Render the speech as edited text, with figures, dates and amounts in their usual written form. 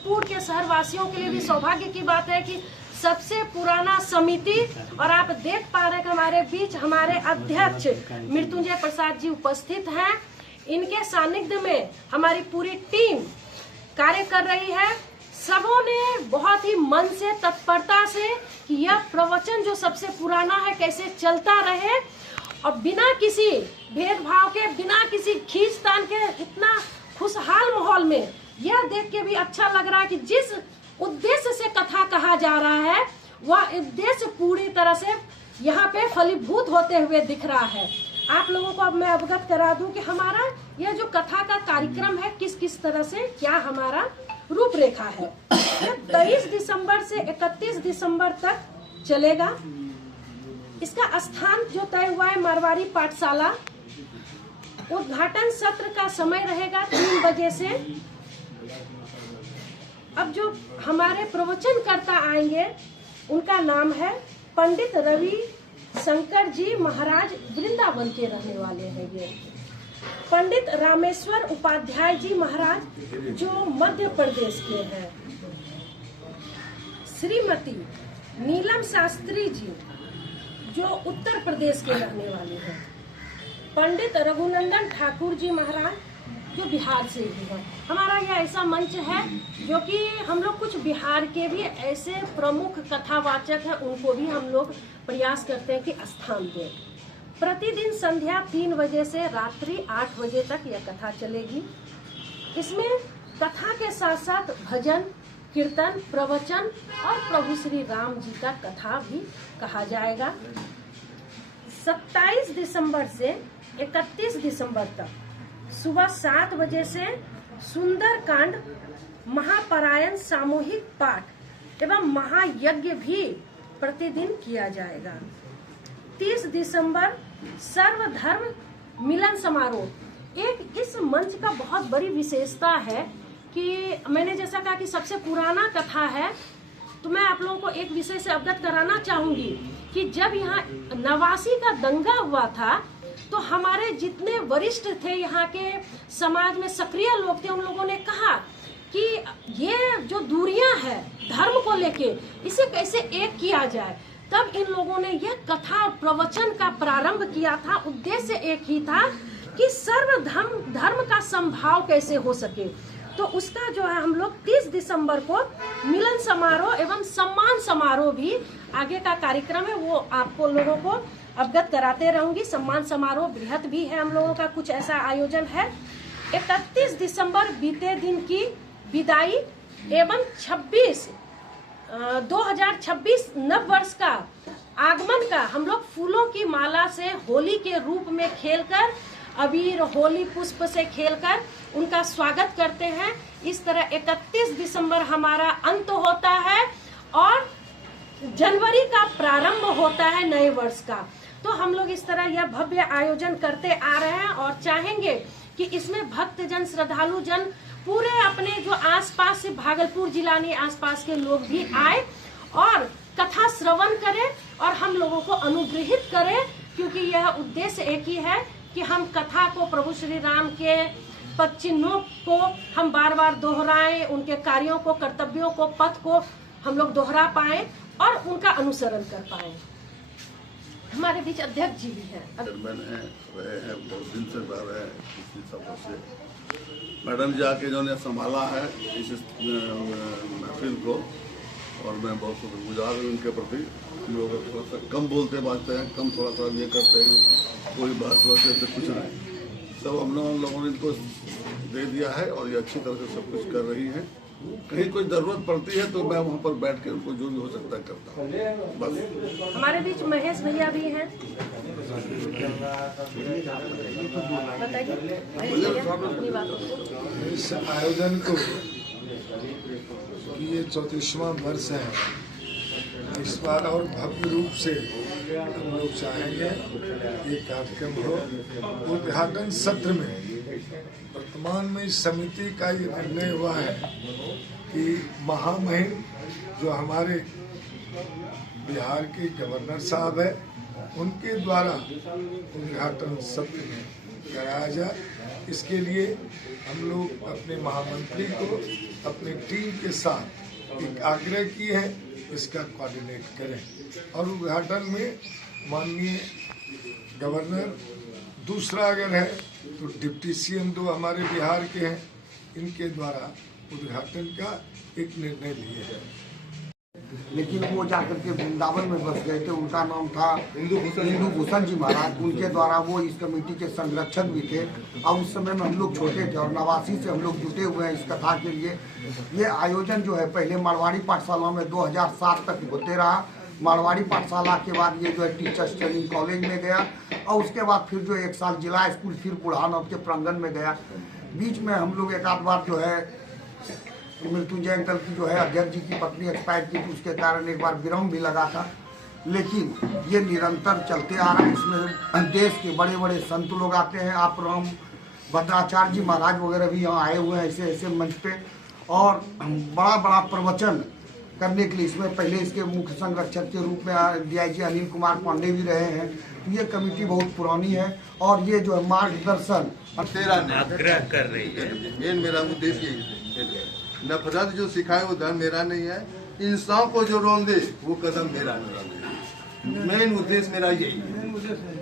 भरतपुर के शहरवासियों के लिए भी सौभाग्य की बात है कि सबसे पुराना समिति, और आप देख पा रहे हैं कि हमारे बीच हमारे अध्यक्ष मृत्युंजय प्रसाद जी उपस्थित हैं। इनके सानिध्य में हमारी पूरी टीम कार्य कर रही है। सबों ने बहुत ही मन से, तत्परता से कि यह प्रवचन जो सबसे पुराना है कैसे चलता रहे, और बिना किसी भेदभाव के, बिना किसी खींचतान के, इतना खुशहाल माहौल में यह देख के भी अच्छा लग रहा है कि जिस उद्देश्य से कथा कहा जा रहा है वह उद्देश्य पूरी तरह से यहाँ पे फलीभूत होते हुए दिख रहा है। आप लोगों को अब मैं अवगत करा दूं कि हमारा यह जो कथा का कार्यक्रम है किस किस तरह से, क्या हमारा रूपरेखा है। 23 दिसंबर से 31 दिसंबर तक चलेगा। इसका स्थान जो तय हुआ है मारवाड़ी पाठशाला। उद्घाटन सत्र का समय रहेगा 3 बजे से। अब जो हमारे प्रवचनकर्ता आएंगे उनका नाम है पंडित रवि शंकर जी महाराज, वृंदावन के रहने वाले हैं ये। पंडित रामेश्वर उपाध्याय जी महाराज जो मध्य प्रदेश के हैं। श्रीमती नीलम शास्त्री जी जो उत्तर प्रदेश के रहने वाले हैं। पंडित रघुनंदन ठाकुर जी महाराज जो बिहार से ही है। हमारा यह ऐसा मंच है जो कि हम लोग कुछ बिहार के भी ऐसे प्रमुख कथावाचक हैं, उनको भी हम लोग प्रयास करते हैं कि स्थान दें। प्रतिदिन संध्या 3 बजे से रात्रि 8 बजे तक यह कथा चलेगी। इसमें कथा के साथ साथ भजन, कीर्तन, प्रवचन और प्रभु श्री राम जी का कथा भी कहा जाएगा। 27 दिसंबर से 31 दिसंबर तक सुबह 7 बजे से सुंदरकांड, महापारायण, सामूहिक पाठ एवं महायज्ञ भी प्रतिदिन किया जाएगा। 30 दिसंबर सर्वधर्म मिलन समारोह। एक इस मंच का बहुत बड़ी विशेषता है कि मैंने जैसा कहा कि सबसे पुराना कथा है, तो मैं आप लोगों को एक विषय से अवगत कराना चाहूंगी कि जब यहाँ 89 का दंगा हुआ था तो हमारे जितने वरिष्ठ थे, यहाँ के समाज में सक्रिय लोग थे, उन लोगों ने कहा कि ये जो दूरियां हैं धर्म को लेके, इसे कैसे एक किया जाए। तब इन लोगों ने यह कथा प्रवचन का प्रारंभ किया था। उद्देश्य एक ही था कि सर्वधर्म का समभाव कैसे हो सके। तो उसका जो है हम लोग 30 दिसंबर को मिलन समारोह एवं सम्मान समारोह भी आगे का कार्यक्रम है, वो आपको लोगों को अवगत कराते रहूंगी। सम्मान समारोह बृहत भी है, हम लोगों का कुछ ऐसा आयोजन है। 31 दिसंबर बीते दिन की विदाई एवं 2026 नव वर्ष का आगमन का हम लोग फूलों की माला से होली के रूप में खेलकर, अबीर होली पुष्प से खेलकर उनका स्वागत करते हैं। इस तरह 31 दिसंबर हमारा अंत होता है और जनवरी का प्रारंभ होता है नए वर्ष का। तो हम लोग इस तरह यह भव्य आयोजन करते आ रहे हैं और चाहेंगे कि इसमें भक्तजन, श्रद्धालु जन पूरे अपने जो आसपास से भागलपुर जिला ने आसपास के लोग भी आए और कथा श्रवण करें और हम लोगों को अनुग्रहित करें, क्योंकि यह उद्देश्य एक ही है कि हम कथा को, प्रभु श्री राम के पद चिन्हों को हम बार बार दोहराएं, उनके कार्यों को, कर्तव्यों को, पथ को हम लोग दोहरा पाएं और उनका अनुसरण कर पाएं। हमारे बीच अध्यक्ष जी भी हैं। मैंने रहे हैं बहुत दिन से रह रहे हैं पिछली सफर से। मैडम जी आके जो ने संभाला है इस महफिल को, और मैं बहुत शुक्रगुजार हूँ उनके प्रति। हम लोग थोड़ा सा कम बोलते बाजते हैं, कम थोड़ा सा ये करते हैं, कोई बात वैसे से कुछ नहीं, सब हम लोगों ने इनको दे दिया है और ये अच्छी तरह से सब कुछ कर रही हैं। कहीं कोई जरूरत पड़ती है तो मैं वहाँ पर बैठ के उनको जो भी हो सकता है करता हूँ। बस हमारे बीच महेश भैया भी हैं। इस आयोजन को ये 34वां वर्ष है, इस बार और भव्य रूप से हम लोग चाहेंगे ये कार्यक्रम हो। उद्घाटन सत्र में वर्तमान में इस समिति का ये निर्णय हुआ है कि महामहिम जो हमारे बिहार के गवर्नर साहब है, उनके द्वारा उद्घाटन सत्र कराया जाए। इसके लिए हम लोग अपने महामंत्री को अपनी टीम के साथ एक आग्रह की है, इसका कोऑर्डिनेट करें। और उद्घाटन में माननीय गवर्नर, दूसरा अगर है तो डिप्टी सीएम 2 हमारे बिहार के हैं, इनके द्वारा उद्घाटन का एक निर्णय लिया है। लेकिन वो जाकर के वृंदावन में बस गए थे। उनका नाम था इंदु भूषण जी महाराज। उनके द्वारा वो इस कमेटी के संरक्षक भी थे और उस समय में हम लोग छोटे थे और 89 से हम लोग जुटे हुए हैं इस कथा के लिए। ये आयोजन जो है पहले मारवाड़ी पाठशाला में 2007 तक होते रहा। मारवाड़ी पाठशाला के बाद ये जो है टीचर्स ट्रेनिंग कॉलेज में गया और उसके बाद फिर जो 1 साल जिला स्कूल फिर बुढ़ानव के प्रांगण में गया। बीच में हम लोग एक आध बार जो है मृत्युंजय अंकल की जो है अध्यक्ष जी की पत्नी एक्सपायर की थी, उसके कारण एक बार विराम भी लगा था। लेकिन ये निरंतर चलते आ रहा है। इसमें देश के बड़े बड़े संत लोग आते हैं। आप राम भद्राचार्य जी महाराज वगैरह भी यहाँ आए हुए हैं ऐसे ऐसे मंच पे, और बड़ा बड़ा प्रवचन करने के लिए इसमें पहले इसके मुख्य संरक्षक के रूप में डीआईजी अनिल कुमार पांडे भी रहे हैं। तो ये कमेटी बहुत पुरानी है और ये जो है मार्गदर्शन आग्रह कर रही है। मेन मेरा उद्देश्य यही है, नफरत जो सिखाए वो धर्म मेरा नहीं है, इंसान को जो रोन दे वो कदम मेरा नहीं है। मेन उद्देश्य मेरा यही है।